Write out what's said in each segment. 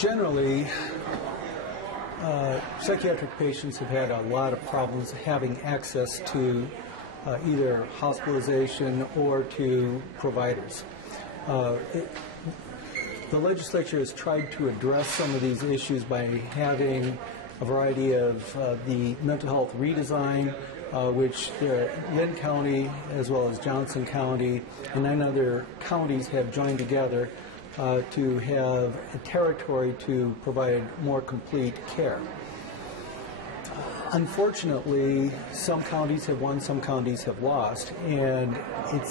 Generally, psychiatric patients have had a lot of problems having access to either hospitalization or to providers. The legislature has tried to address some of these issues by having a variety of the mental health redesign, which Lynn County as well as Johnson County and 9 other counties have joined together to have a territory to provide more complete care. Unfortunately, some counties have won, some counties have lost, and it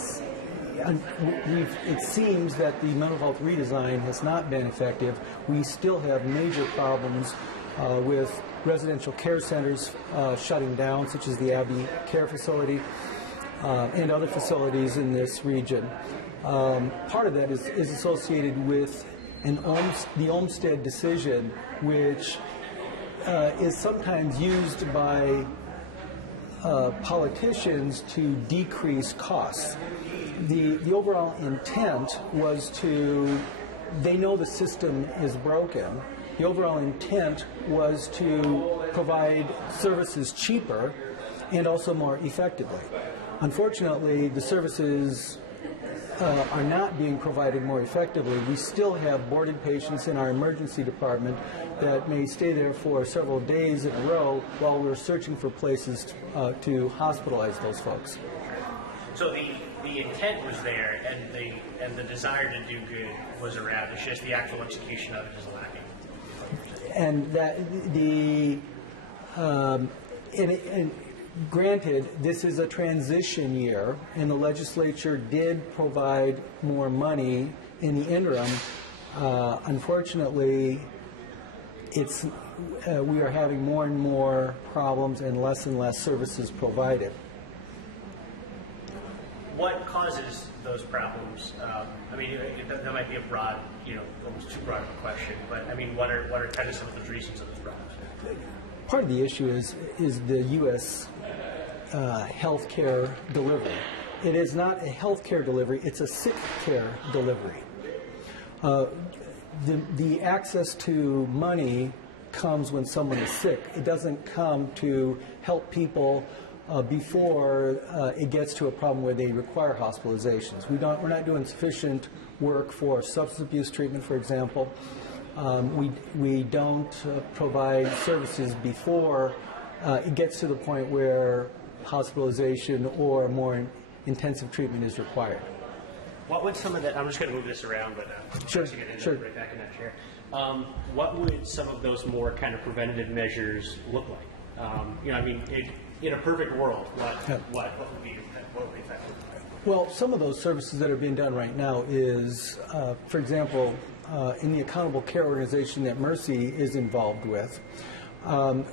seems that the mental health redesign has not been effective. We still have major problems with residential care centers shutting down, such as the Abbey Care Facility and other facilities in this region. Part of that is associated with the Olmstead decision, which is sometimes used by politicians to decrease costs. The overall intent was they know the system is broken. The overall intent was to provide services cheaper and also more effectively. Unfortunately, the services are not being provided more effectively. We still have boarded patients in our emergency department that may stay there for several days in a row while we're searching for places to hospitalize those folks. So the intent was there, and the desire to do good was around. It's just the actual execution of it is lacking. And that and granted, this is a transition year, and the legislature did provide more money in the interim. Unfortunately, we are having more and more problems and less services provided. What causes those problems? I mean, that might be a broad, almost too broad of a question, but I mean, what are kind of some of the reasons of those problems? Part of the issue is the U.S. Healthcare delivery. It is not a healthcare delivery; it's a sick care delivery. The access to money comes when someone is sick. It doesn't come to help people before it gets to a problem where they require hospitalizations. We're not doing sufficient work for substance abuse treatment, for example. We don't provide services before it gets to the point where hospitalization or more intensive treatment is required. What would some of that? I'm just going to move this around, but sure. Right back in that chair. What would some of those more kind of preventative measures look like? I mean, in a perfect world, what would be effective? Well, some of those services that are being done right now is, for example, in the accountable care organization that Mercy is involved with,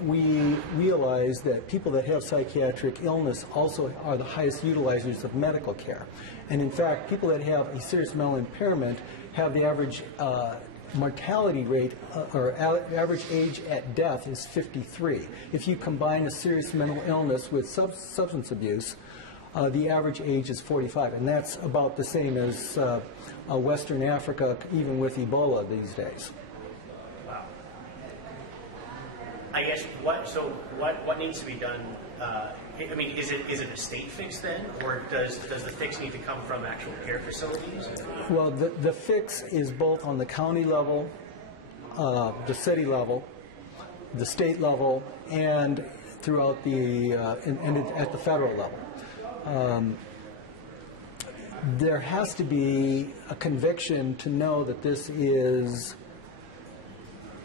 we realize that people that have psychiatric illness also are the highest utilizers of medical care. And in fact, people that have a serious mental impairment have the average mortality rate or average age at death is 53. If you combine a serious mental illness with substance abuse, the average age is 45, and that's about the same as Western Africa, even with Ebola these days. Wow. I guess what needs to be done? I mean, is it a state fix then, or does the fix need to come from actual care facilities? Well, the fix is both on the county level, the city level, the state level, and throughout and at the federal level. There has to be a conviction to know that this is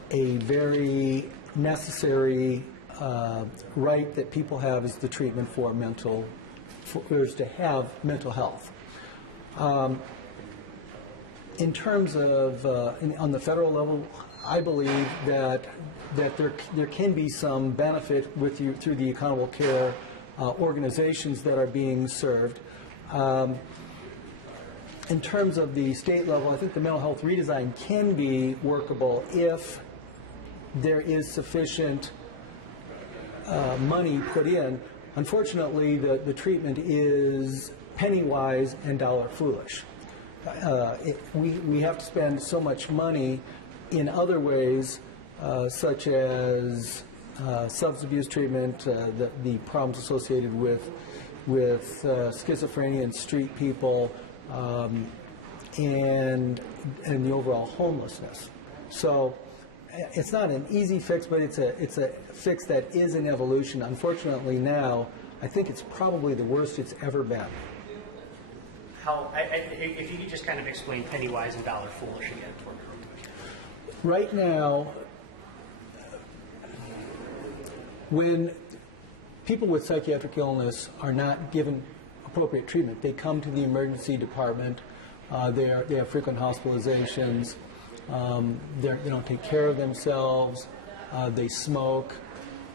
a very necessary right that people have, is the treatment for to have mental health. In terms of on the federal level, I believe that there can be some benefit through the accountable care organizations that are being served. In terms of the state level, I think the mental health redesign can be workable if there is sufficient money put in. Unfortunately, the treatment is penny wise and dollar foolish. We have to spend so much money in other ways, such as substance abuse treatment, the problems associated with schizophrenia and street people, and the overall homelessness. So it's not an easy fix, but it's a fix that is an evolution. Unfortunately now, I think it's probably the worst it's ever been. If you could just kind of explain penny wise and dollar foolish again for me. Right now, when people with psychiatric illness are not given appropriate treatment, they come to the emergency department. They have frequent hospitalizations. They don't take care of themselves. They smoke.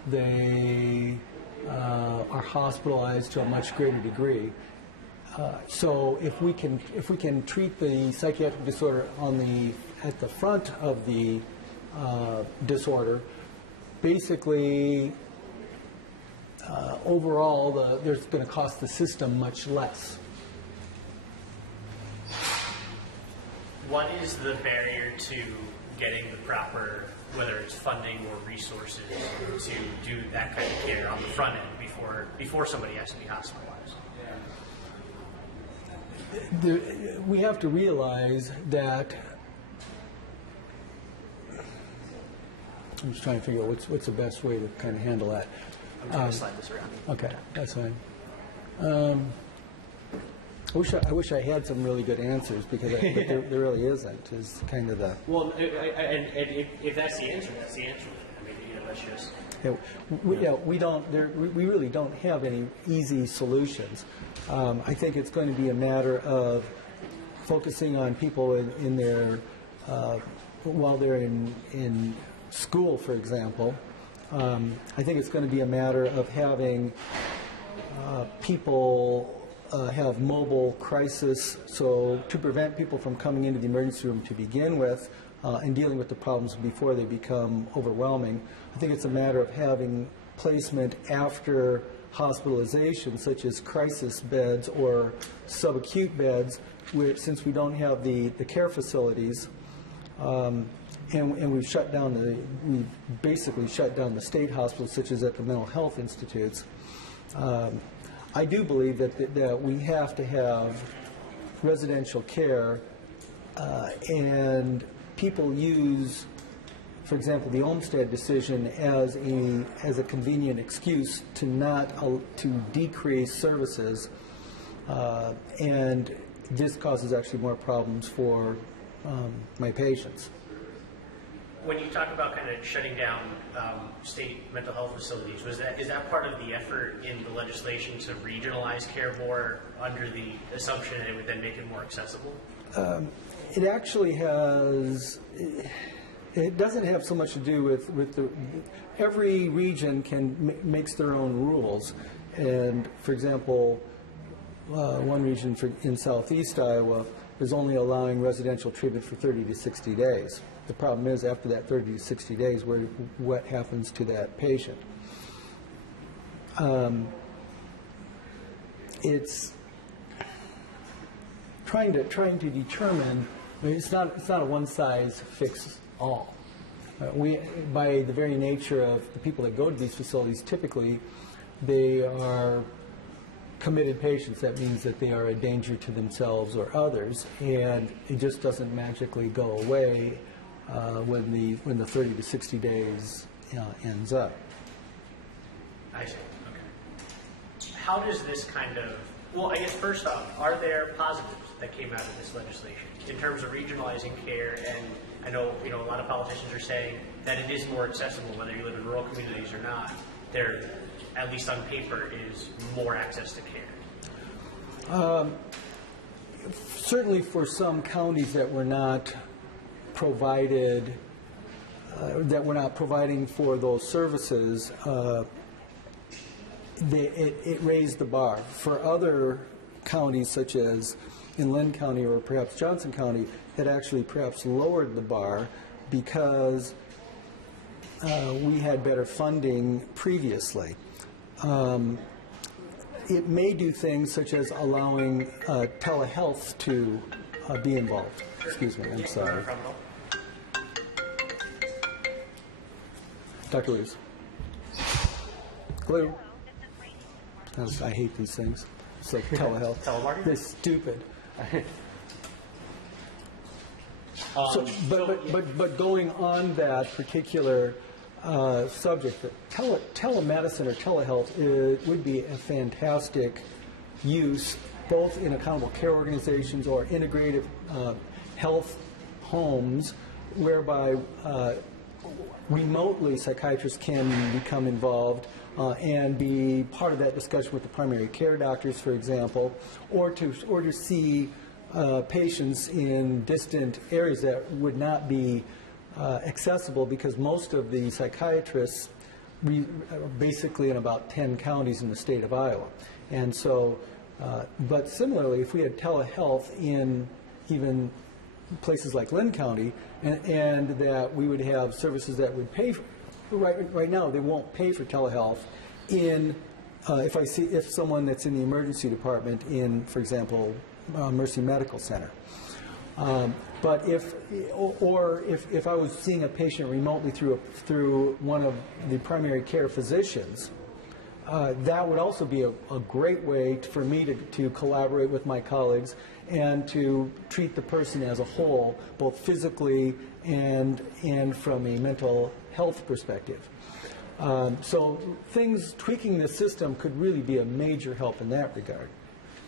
They are hospitalized to a much greater degree. So if we can treat the psychiatric disorder at the front of the disorder, basically overall there's going to cost the system much less. What is the barrier to getting the proper, whether it's funding or resources, to do that kind of care on the front end before somebody has to be hospitalized? We have to realize that, I'm just trying to figure out what's the best way to kind of handle that. I'm trying to slide this around. Okay, that's fine. I wish I had some really good answers, because but there really isn't. Is kind of the well, and if that's the answer, that's the answer. I mean, let's just. We really don't have any easy solutions. I think it's going to be a matter of focusing on people in their while they're in school, for example. I think it's going to be a matter of having people have mobile crisis, so to prevent people from coming into the emergency room to begin with and dealing with the problems before they become overwhelming. I think it's a matter of having placement after hospitalization, such as crisis beds or subacute beds, since we don't have the care facilities, and we've basically shut down the state hospitals, such as at the mental health institutes. I do believe that we have to have residential care, and people use, for example, the Olmsted decision as a convenient excuse to decrease services, and this causes actually more problems for my patients. When you talk about kind of shutting down state mental health facilities, is that part of the effort in the legislation to regionalize care more, under the assumption that it would then make it more accessible? It actually has. It doesn't have so much to do with every region makes their own rules, and for example, one region in southeast Iowa is only allowing residential treatment for 30 to 60 days. The problem is, after that 30 to 60 days, what happens to that patient? It's trying to determine. I mean, it's not a one size fits all. By the very nature of the people that go to these facilities, typically they are committed patients. That means that they are a danger to themselves or others, and it just doesn't magically go away when the 30 to 60 days ends up. I see. Okay. How does this kind of, well, I guess first off, are there positives that came out of this legislation in terms of regionalizing care? And I know a lot of politicians are saying that it is more accessible, whether you live in rural communities or not. There, at least on paper, is more access to care. Certainly for some counties that were not providing for those services, it raised the bar. For other counties, such as in Lynn County or perhaps Johnson County, it actually perhaps lowered the bar because we had better funding previously. It may do things such as allowing telehealth to be involved. Excuse me, I'm sorry. Dr. Whitters. Hello. I hate these things. It's like telehealth. Telemarketing? They're stupid. But going on that particular subject, telemedicine or telehealth would be a fantastic use both in accountable care organizations or integrative health homes, whereby remotely psychiatrists can become involved and be part of that discussion with the primary care doctors, for example, or to see patients in distant areas that would not be accessible, because most of the psychiatrists are basically in about 10 counties in the state of Iowa. And so, but similarly, if we had telehealth in even places like Lynn County, and that we would have services that would pay for, right now they won't pay for telehealth in, if someone that's in the emergency department in, for example, Mercy Medical Center. But if I was seeing a patient remotely through one of the primary care physicians, that would also be a great way for me to collaborate with my colleagues and to treat the person as a whole, both physically and from a mental health perspective. So tweaking the system could really be a major help in that regard.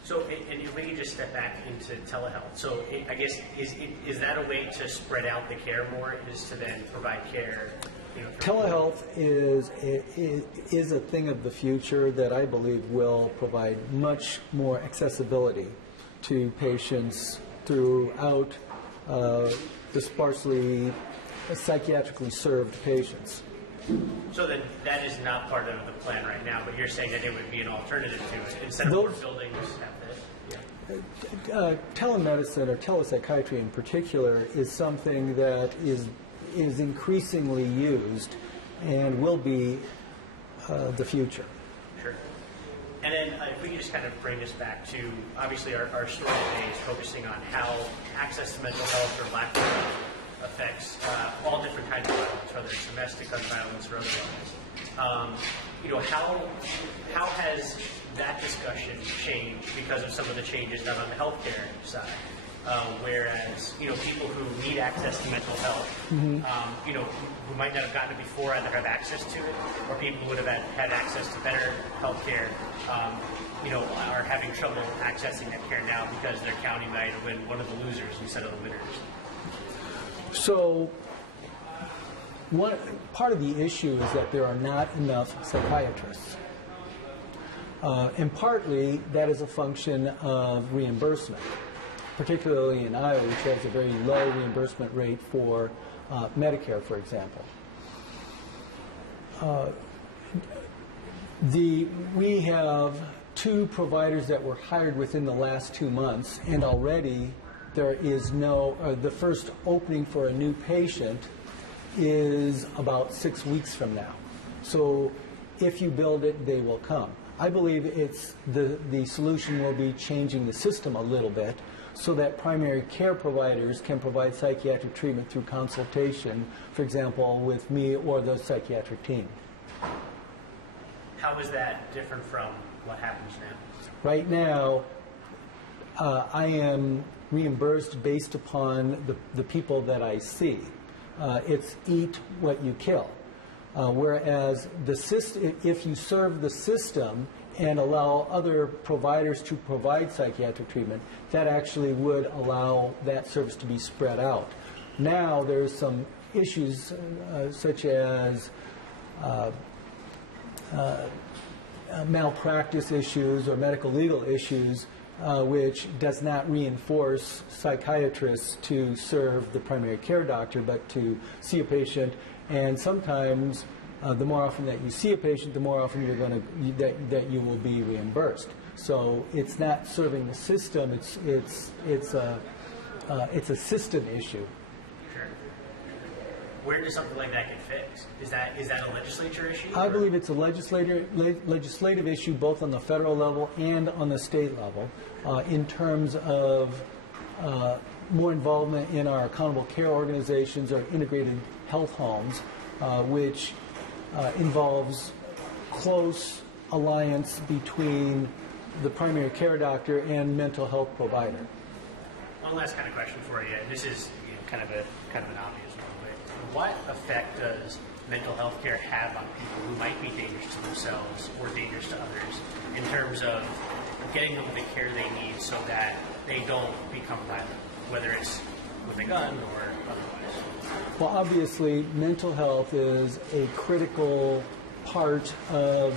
So, and if we could just step back into telehealth, so I guess, is that a way to spread out the care more, is to then provide care? Telehealth is a thing of the future that I believe will provide much more accessibility to patients throughout the sparsely psychiatrically served patients. So then that is not part of the plan right now, but you're saying that it would be an alternative to it, instead of more buildings have this? Telemedicine or telepsychiatry in particular is something that is increasingly used and will be the future. Sure. And then if we could just kind of bring this back to, obviously our story today is focusing on how access to mental health or lack of affects all different kinds of violence, whether it's domestic gun violence or otherwise. How has that discussion changed because of some of the changes done on the healthcare side? Whereas, people who need access to mental health, who might not have gotten it before, either have access to it, or people who would have had access to better health care, are having trouble accessing that care now because their county might have been one of the losers instead of the winners. So, part of the issue is that there are not enough psychiatrists. And partly that is a function of reimbursement, particularly in Iowa, which has a very low reimbursement rate for Medicare, for example. We have 2 providers that were hired within the last 2 months, and already there is the first opening for a new patient is about 6 weeks from now. So if you build it, they will come. I believe the solution will be changing the system a little bit so that primary care providers can provide psychiatric treatment through consultation, for example, with me or the psychiatric team. How is that different from what happens now? Right now, I am reimbursed based upon the people that I see. It's eat what you kill. Whereas if you serve the system and allow other providers to provide psychiatric treatment, that actually would allow that service to be spread out. Now there's some issues such as malpractice issues or medical legal issues, which does not reinforce psychiatrists to serve the primary care doctor, but to see a patient. And sometimes, the more often that you see a patient, the more often that you will be reimbursed. So it's not serving the system; it's a system issue. Sure. Where does something like that get fixed? Is that a legislature issue? I believe it's a legislative issue, both on the federal level and on the state level, in terms of more involvement in our accountable care organizations or integrated health homes, which involves close alliance between the primary care doctor and mental health provider. One last kind of question for you, and this is kind of an obvious one, but what effect does mental health care have on people who might be dangerous to themselves or dangerous to others in terms of getting them the care they need so that they don't become violent, whether it's with a gun or otherwise? Well, obviously, mental health is a critical part of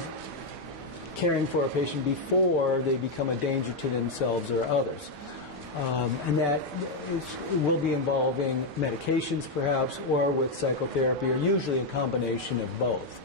caring for a patient before they become a danger to themselves or others. And that will be involving medications perhaps, or with psychotherapy, or usually a combination of both.